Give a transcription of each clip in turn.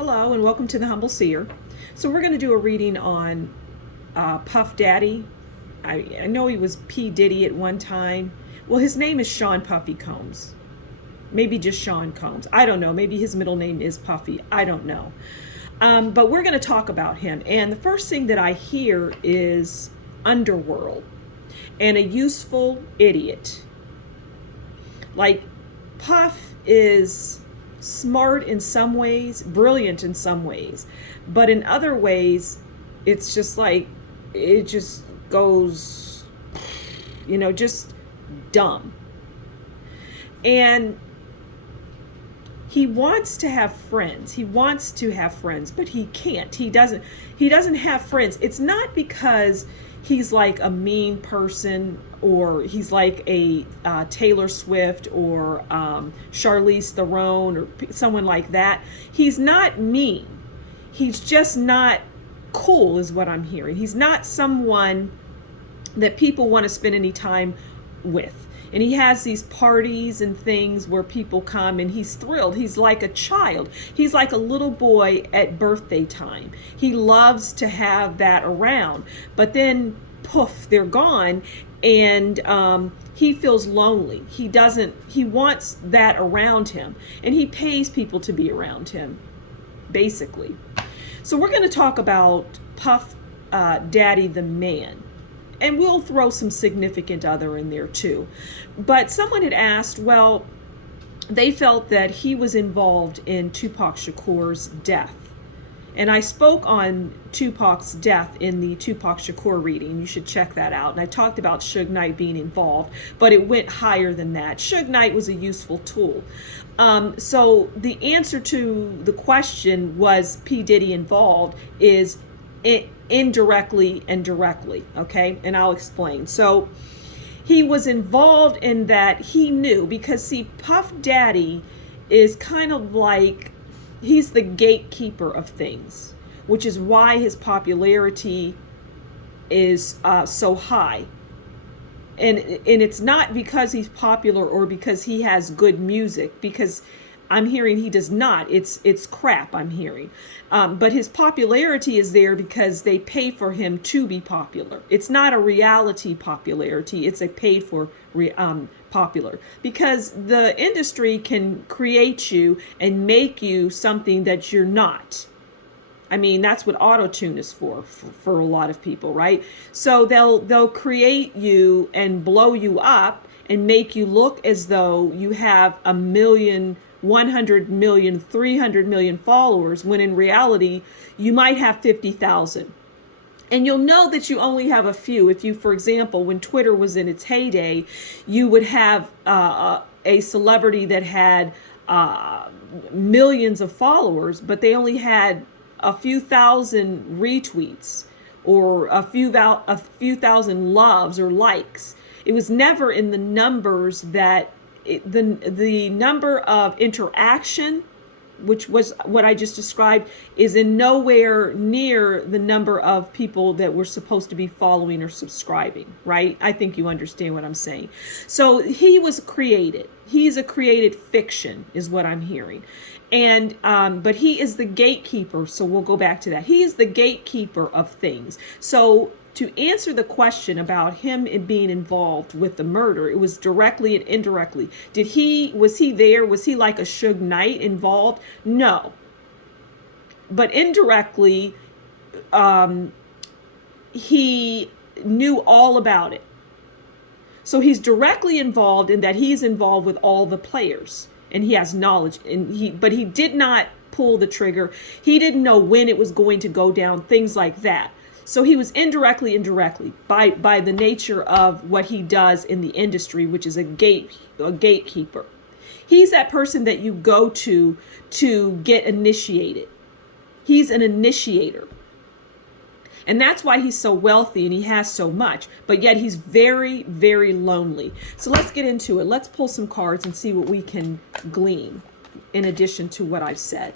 Hello and welcome to the Humble Seer. So we're going to do a reading on Puff Daddy. I know he was P. Diddy at one time. Well, his name is Sean Puffy Combs. Maybe just Sean Combs. I don't know. Maybe his middle name is Puffy. I don't know. But we're going to talk about him. And the first thing that I hear is UNDERWORLD and a useful idiot. Like, Puff is smart in some ways, brilliant in some ways, but in other ways it's just like it just goes, just dumb. And he wants to have friends. But he can't. He doesn't have friends. It's not because he's like a mean person, or he's like a Taylor Swift or Charlize Theron or someone like that. He's not mean. He's just not cool is what I'm hearing. He's not someone that people want to spend any time with. And he has these parties and things where people come and he's thrilled. He's like a child. He's like a little boy at birthday time. He loves to have that around. But then, poof, they're gone. And he feels lonely. He wants that around him. And he pays people to be around him, basically. So we're going to talk about Puff Daddy the man. And we'll throw some significant other in there too. But someone had asked, well, they felt that he was involved in Tupac Shakur's death. And I spoke on Tupac's death in the Tupac Shakur reading. You should check that out. And I talked about Suge Knight being involved, but it went higher than that. Suge Knight was a useful tool. So the answer to the question, was P. Diddy involved, is indirectly and directly, okay? And I'll explain. So he was involved in that. He knew, because see, Puff Daddy is kind of like, he's the gatekeeper of things, which is why his popularity is so high. And it's not because he's popular or because he has good music, because I'm hearing he does not. It's crap, I'm hearing. But his popularity is there because they pay for him to be popular. It's not a reality popularity. It's a paid for popular. Because the industry can create you and make you something that you're not. I mean, that's what auto-tune is for a lot of people, right? So they'll create you and blow you up and make you look as though you have 1 million, 100 million, 300 million followers, when in reality, you might have 50,000. And you'll know that you only have a few. If you, for example, when Twitter was in its heyday, you would have a celebrity that had millions of followers, but they only had a few thousand retweets or a few thousand loves or likes. It was never in the numbers that the number of interaction, which was what I just described, is in nowhere near the number of people that were supposed to be following or subscribing, right? I think you understand what I'm saying. So he was created. He's a created fiction, is what I'm hearing. And but he is the gatekeeper. So we'll go back to that. He is the gatekeeper of things. So to answer the question about him being involved with the murder, it was directly and indirectly. Was he there? Was he like a Suge Knight involved? No. But indirectly, he knew all about it. So he's directly involved in that he's involved with all the players. And he has knowledge, but he did not pull the trigger. He didn't know when it was going to go down, things like that. So he was indirectly by the nature of what he does in the industry, which is a gatekeeper. He's that person that you go to get initiated. He's an initiator. And that's why he's so wealthy and he has so much, but yet he's very, very lonely. So let's get into it. Let's pull some cards and see what we can glean in addition to what I've said.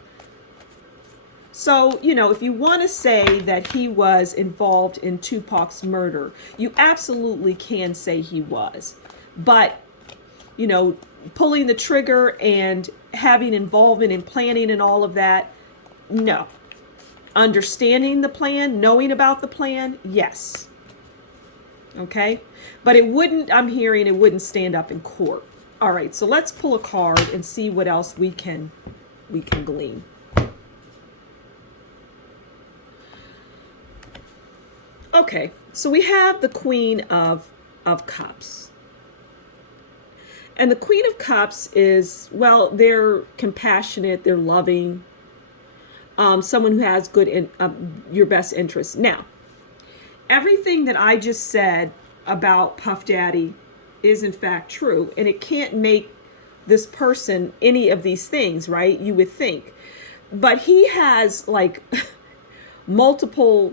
So, if you want to say that he was involved in Tupac's murder, you absolutely can say he was. But, pulling the trigger and having involvement in planning and all of that, No. Understanding the plan, knowing about the plan, yes. Okay? But it wouldn't, I'm hearing it wouldn't stand up in court. All right, so let's pull a card and see what else we can glean. Okay, so we have the Queen of Cups. And the Queen of Cups is, well, they're compassionate, they're loving, someone who has good your best interests. Now, everything that I just said about Puff Daddy is in fact true, and it can't make this person any of these things, right? You would think. But he has like multiple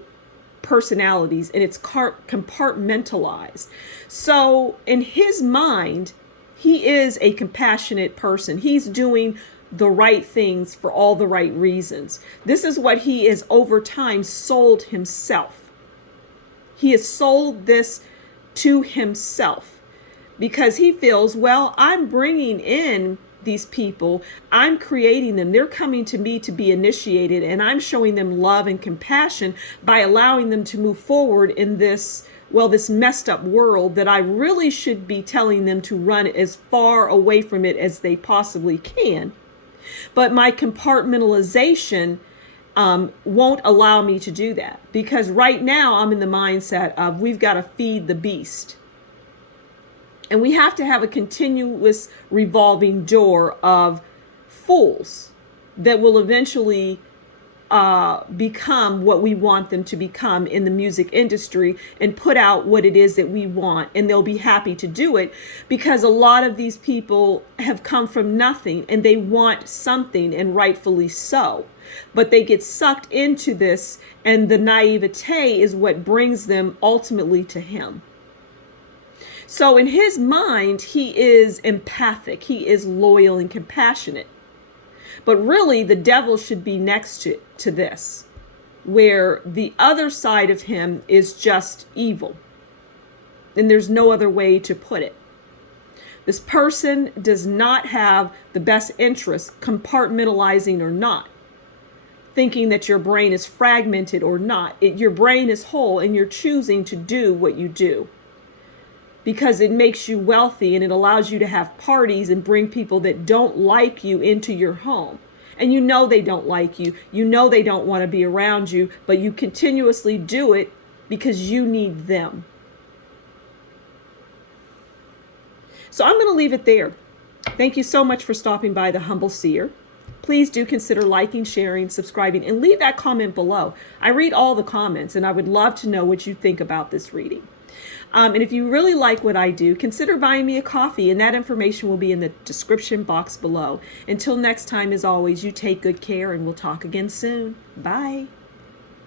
personalities, and it's compartmentalized. So in his mind, he is a compassionate person. He's doing the right things for all the right reasons. This is what he is over time sold himself. He has sold this to himself because he feels, well, I'm bringing in these people, I'm creating them, they're coming to me to be initiated, and I'm showing them love and compassion by allowing them to move forward in this, well, this messed up world that I really should be telling them to run as far away from it as they possibly can. But my compartmentalization won't allow me to do that, because right now I'm in the mindset of we've got to feed the beast. And we have to have a continuous revolving door of fools that will eventually become what we want them to become in the music industry and put out what it is that we want. And they'll be happy to do it because a lot of these people have come from nothing and they want something, and rightfully so. But they get sucked into this, and the naivete is what brings them ultimately to him. So in his mind, he is empathic, he is loyal and compassionate. But really, the devil should be next to this, where the other side of him is just evil. And there's no other way to put it. This person does not have the best interest, compartmentalizing or not, thinking that your brain is fragmented or not. Your brain is whole, and you're choosing to do what you do, because it makes you wealthy and it allows you to have parties and bring people that don't like you into your home. And you know they don't like you. You know they don't want to be around you, but you continuously do it because you need them. So I'm going to leave it there. Thank you so much for stopping by the Humble Seer. Please do consider liking, sharing, subscribing, and leave that comment below. I read all the comments, and I would love to know what you think about this reading. And if you really like what I do, consider buying me a coffee, and that information will be in the description box below. Until next time, as always, you take good care, and we'll talk again soon. Bye.